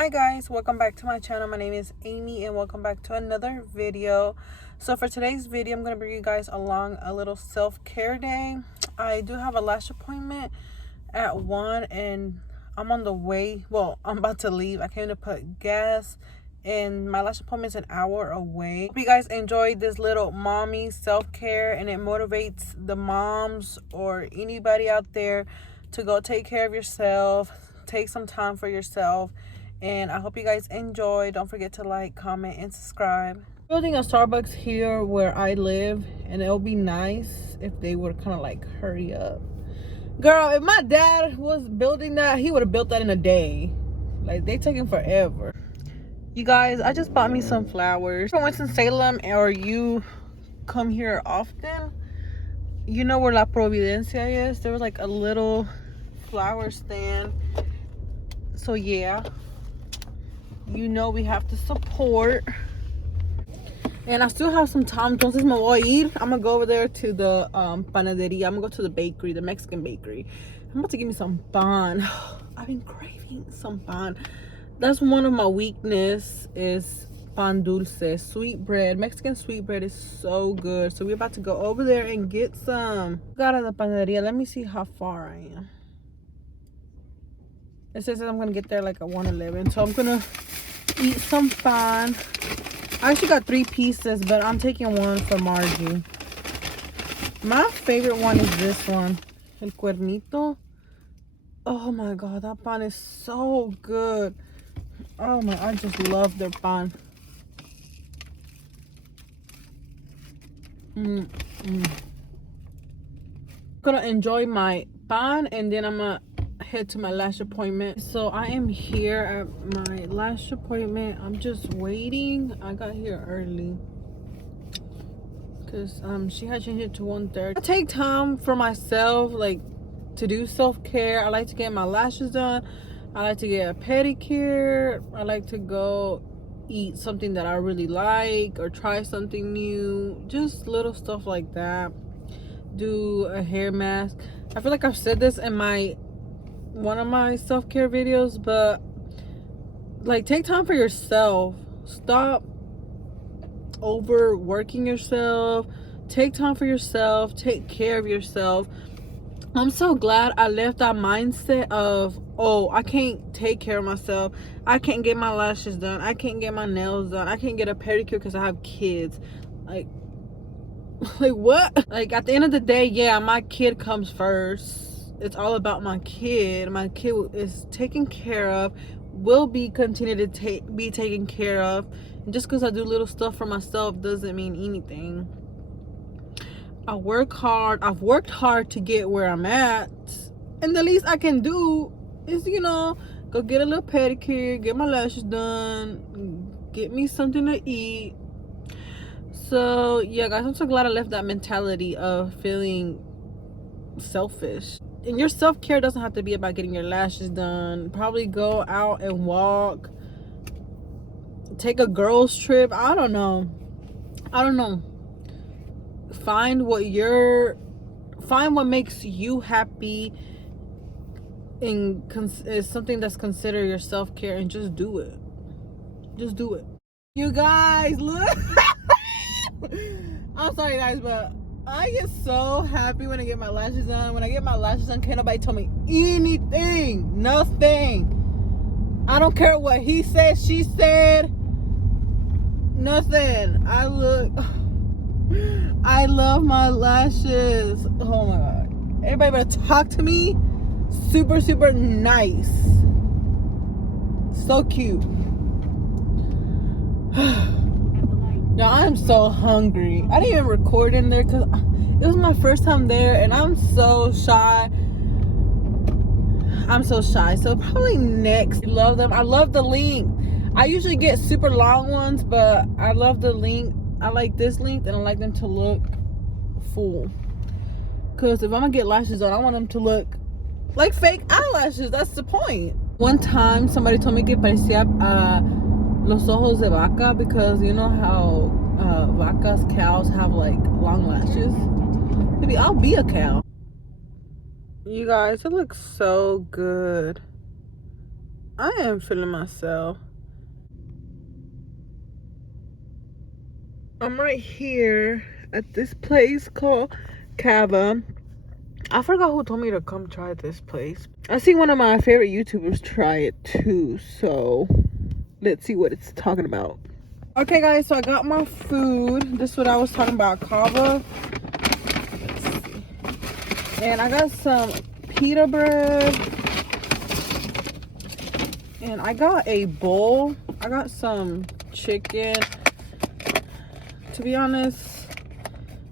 Hi guys, welcome back to my channel. My name is Amy and welcome back to another video. So for today's video, I'm going to bring you guys along a little self-care day. I do have a lash appointment at 1 and I'm on the way. Well, I'm about to leave. I came to put gas and my lash appointment's an hour away. Hope you guys enjoyed this little mommy self-care and it motivates the moms or anybody out there to go take care of yourself, take some time for yourself. And I hope you guys enjoy. Don't forget to like, comment, and subscribe. Building a Starbucks here where I live, and it'll be nice if they would kind of like hurry up. Girl, if my dad was building that, he would have built that in a day. Like, they taking forever. You guys, I just bought me some flowers. From Winston-Salem, or you come here often, you know where La Providencia is. There was like a little flower stand. So yeah, you know we have to support. And I still have some time. Entonces me voy a ir. I'm gonna go over there to the panaderia. I'm gonna go to the bakery, the Mexican bakery. I'm about to give me some pan. I've been craving some pan. That's one of my weakness, is pan dulce, sweet bread. Mexican sweet bread is so good. So we're about to go over there and get some. Got out of the panaderia. Let me see how far I am. It says that I'm gonna get there like at 1:11. So I'm gonna eat some pan. I actually got 3 pieces, but I'm taking one for Margie. My favorite one is this one, El Cuernito. Oh my god, that pan is so good. Oh my, I just love their pan. Gonna enjoy my pan and then I'm gonna head to my lash appointment. So I am here at my lash appointment. I'm just waiting. I got here early because she had changed it to 1:30. I take time for myself, like to do self-care. I like to get my lashes done. I like to get a pedicure. I like to go eat something that I really like or try something new, just little stuff like that. Do a hair mask. I feel like I've said this in one of my self-care videos, but like, take time for yourself. Stop overworking yourself. Take time for yourself. Take care of yourself. I'm so glad I left that mindset of, oh, I can't take care of myself. I can't get my lashes done. I can't get my nails done. I can't get a pedicure because I have kids. Like what? Like, at the end of the day, yeah, my kid comes first. It's all about my kid. My kid is taken care of, will be continued to be taken care of. And just because I do little stuff for myself doesn't mean anything. I work hard. I've worked hard to get where I'm at, and the least I can do is, you know, go get a little pedicure, get my lashes done, get me something to eat. So yeah guys, I'm so glad I left that mentality of feeling selfish. And your self-care doesn't have to be about getting your lashes done. Probably go out and walk, take a girls trip. I don't know, find what makes you happy and is something that's considered your self-care, and just do it. You guys, look. I'm sorry guys, but I get so happy when I get my lashes done. When I get my lashes done, can't nobody tell me anything. Nothing. I don't care what he said, she said. Nothing. I love my lashes. Oh my god. Everybody better talk to me. Super, super nice. So cute. Now I'm so hungry. I didn't even record in there because it was my first time there and I'm so shy. So probably next. I love them. I love the length. I usually get super long ones, but I love the length. I like this length and I like them to look full. Because if I'm going to get lashes on, I want them to look like fake eyelashes. That's the point. One time somebody told me que parecía los ojos de vaca, because you know how cows have like long lashes. Maybe I'll be a cow. You guys, it looks so good. I am feeling myself. I'm right here at this place called Cava. I forgot who told me to come try this place. I see one of my favorite YouTubers try it too, so let's see what it's talking about. Okay guys, so I got my food. This is what I was talking about, Cava. And I got some pita bread. And I got a bowl. I got some chicken. To be honest,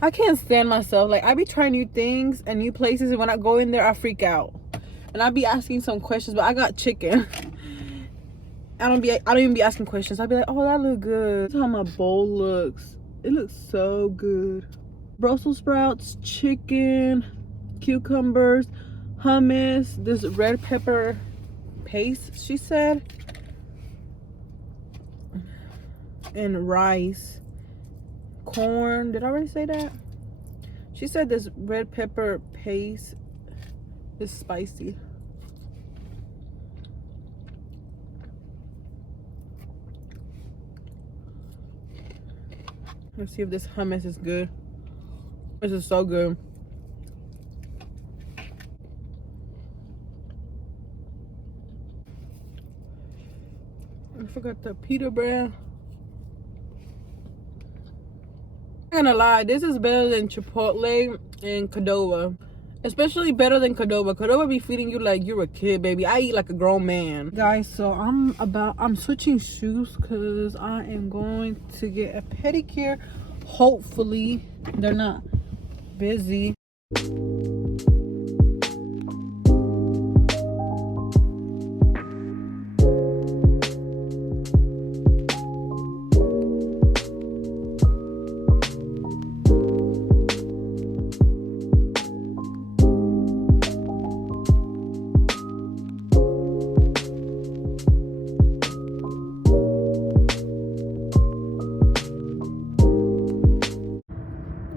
I can't stand myself. Like, I be trying new things and new places, and when I go in there, I freak out. And I be asking some questions, but I got chicken. I don't even be asking questions. I be like, oh, that look good. That's how my bowl looks. It looks so good. Brussels sprouts, chicken, cucumbers, hummus, this red pepper paste, she said, and rice, corn. Did I already say that? She said this red pepper paste is spicy. Let's see if this hummus is good. This is so good. I forgot the pita bread. I'm not gonna lie, this is better than Chipotle and Qdoba. Especially better than Qdoba. Qdoba be feeding you like you're a kid, baby. I eat like a grown man. Guys, so I'm switching shoes because I am going to get a pedicure. Hopefully, they're not busy.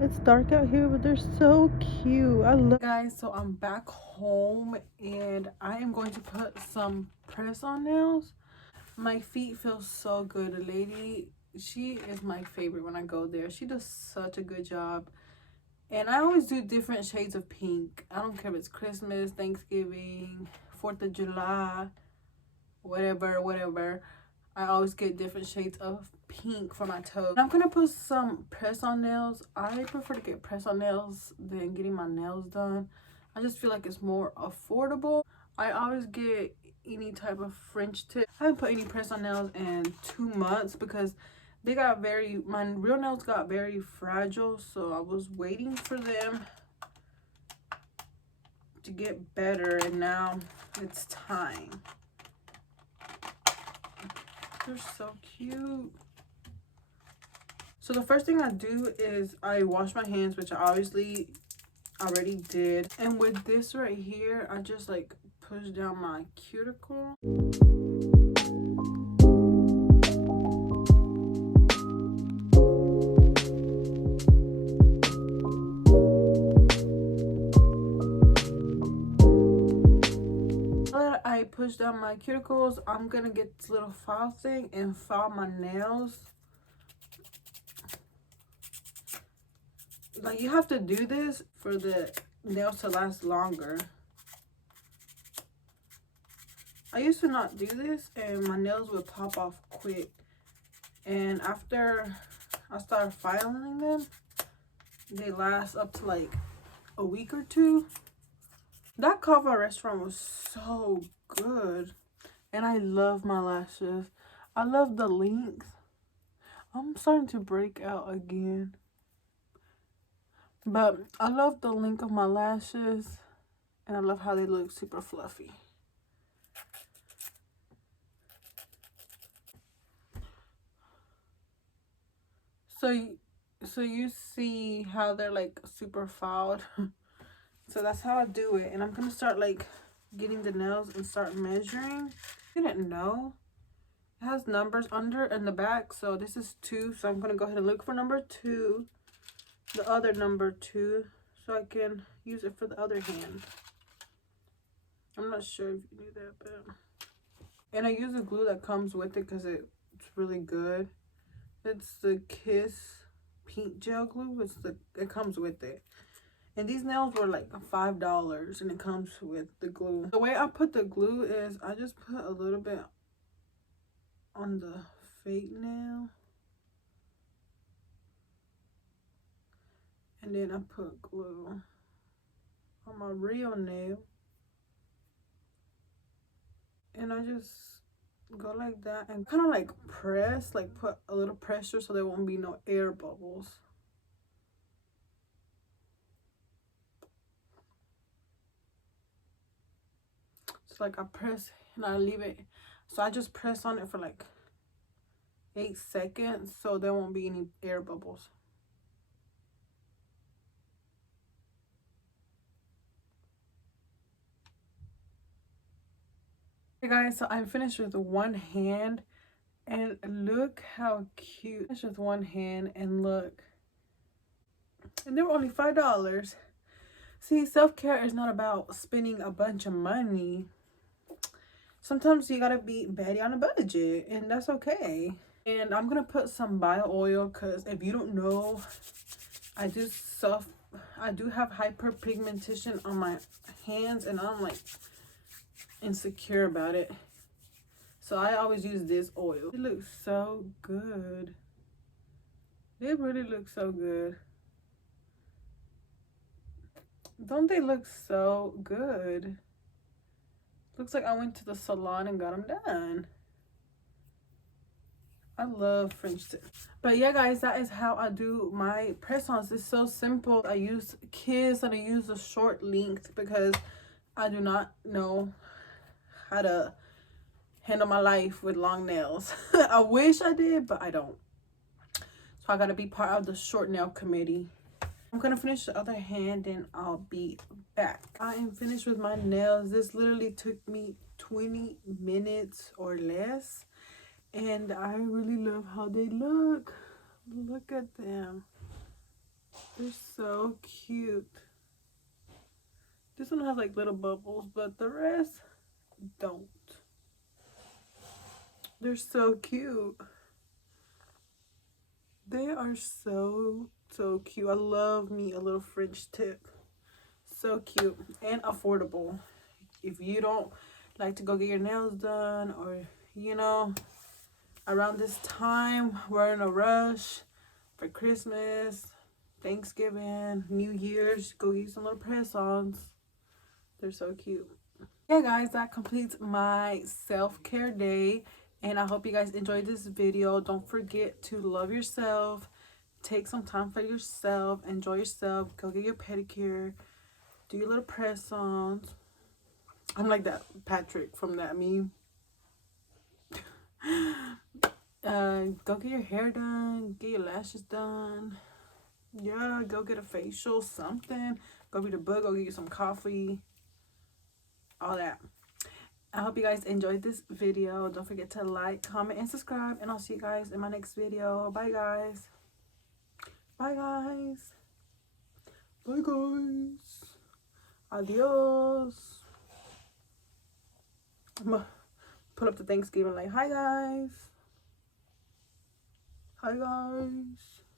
It's dark out here, but they're so cute. I love guys. So I'm back home and I am going to put some press on nails. My feet feel so good. The lady, she is my favorite when I go there. She does such a good job. And I always do different shades of pink. I don't care if it's Christmas, Thanksgiving, 4th of July, whatever. I always get different shades of pink for my toes. I'm gonna put some press on nails. I prefer to get press on nails than getting my nails done. I just feel like it's more affordable. I always get any type of French tip. I haven't put any press on nails in 2 months because they got my real nails got very fragile, so I was waiting for them to get better, and now it's time. They're so cute. So the first thing I do is I wash my hands, which I obviously already did. And with this right here, I just like push down my cuticle. I push down my cuticles. I'm gonna get this little file thing and file my nails. Like, you have to do this for the nails to last longer. I used to not do this and my nails would pop off quick. And after I started filing them, they last up to like a week or two. That Kava restaurant was so good. And I love my lashes. I love the length. I'm starting to break out again. But I love the length of my lashes. And I love how they look super fluffy. So you see how they're like super filed. So that's how I do it. And I'm gonna start like getting the nails and start measuring. I didn't know it has numbers under and the back, so this is 2, so I'm gonna go ahead and look for number 2, the other number 2, so I can use it for the other hand. I'm not sure if you knew that, but And I use the glue that comes with it because it's really good. It's the Kiss Pink Gel Glue. It comes with it. And these nails were like $5 and it comes with the glue. The way I put the glue is I just put a little bit on the fake nail. And then I put glue on my real nail. And I just go like that and kind of like press, like put a little pressure so there won't be no air bubbles. It's like I press and I leave it. So I just press on it for like 8 seconds so there won't be any air bubbles. Hey guys, so I'm finished with one hand and look how cute. Finished with one hand and look. And they were only $5. See, self-care is not about spending a bunch of money. Sometimes you gotta be Betty on a budget and that's okay. And I'm gonna put some bio oil because if you don't know, I do have hyperpigmentation on my hands and I'm like insecure about it. So I always use this oil. It looks so good. It really looks so good. Don't they look so good? Looks like I went to the salon and got them done. I love French tips. But yeah, guys, that is how I do my press-ons. It's so simple. I use Kiss and I use the short length because I do not know how to handle my life with long nails. I wish I did, but I don't. So I gotta be part of the short nail committee. I'm gonna finish the other hand and I'll be back. I am finished with my nails. This literally took me 20 minutes or less. And I really love how they look. Look at them. They're so cute. This one has like little bubbles, but the rest don't. They're so cute. They are so cute. I love me a little French tip. So cute and affordable. If you don't like to go get your nails done, or you know, around this time we're in a rush for Christmas, Thanksgiving, New Year's, go get some little press-ons. They're so cute. Yeah guys, that completes my self-care day and I hope you guys enjoyed this video. Don't forget to love yourself, take some time for yourself, enjoy yourself, go get your pedicure, do your little press-ons. I'm like that Patrick from that meme. Go get your hair done, get your lashes done. Yeah, go get a facial, something. Go read a book, go get you some coffee, all that. I hope you guys enjoyed this video. Don't forget to like, comment, and subscribe. And I'll see you guys in my next video. Bye, guys. Bye, guys. Bye, guys. Adios. I'm gonna put up the Thanksgiving like, hi, guys. Hi, guys.